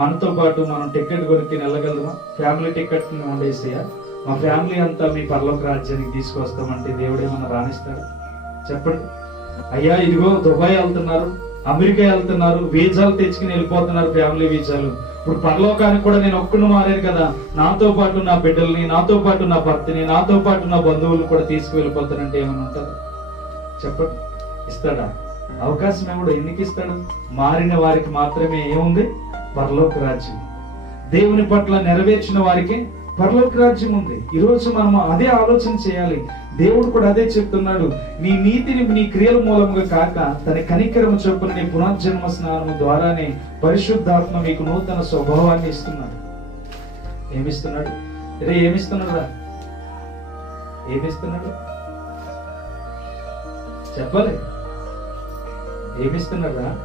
మనతో పాటు మనం టికెట్ కొనుక్కి వెళ్ళగలమా? ఫ్యామిలీ టికెట్ ఉండేసేయా? మా ఫ్యామిలీ అంతా మీ పర్లోక రాజ్యానికి తీసుకొస్తామంటే దేవుడు మనం రాణిస్తాడు? చెప్పండి. అయ్యా ఇదిగో దుబాయ్ వెళ్తున్నారు అమెరికా వెళ్తున్నారు వీజాలు తెచ్చుకుని వెళ్ళిపోతున్నారు ఫ్యామిలీ వీజాలు ఇప్పుడు పరలోకానికి కూడా నేను ఒక్కను మారాను కదా. నాతో పాటు నా బిడ్డల్ని నాతో పాటు నా భర్తని నాతో పాటు నా బంధువులు కూడా తీసుకువెళ్ళిపోతానంటే ఏమైనా ఉంటుంది? చెప్పండి. ఇస్తాడా? అవకాశం ఎవడు? ఎందుకు ఇస్తాడు? మారిన వారికి మాత్రమే ఏముంది? పరలోక రాజ్యం. దేవుని పట్ల నెరవేర్చిన వారికి పరలోక రాజ్యం ఉంది. ఈ రోజు మనం అదే ఆలోచన చేయాలి. దేవుడు కూడా అదే చెప్తున్నాడు. నీ నీతిని నీ క్రియల మూలంగా కాక తన కనికరము చొప్పున నీ పునర్జన్మ స్నానం ద్వారానే పరిశుద్ధాత్మ మీకు నూతన స్వభావాన్ని ఇస్తున్నాడు. ఏమిస్తున్నాడు? రే ఏమిస్తున్నాడు ఏమిస్తున్నాడు? చెప్పాలి. ఏమిస్తున్నాడా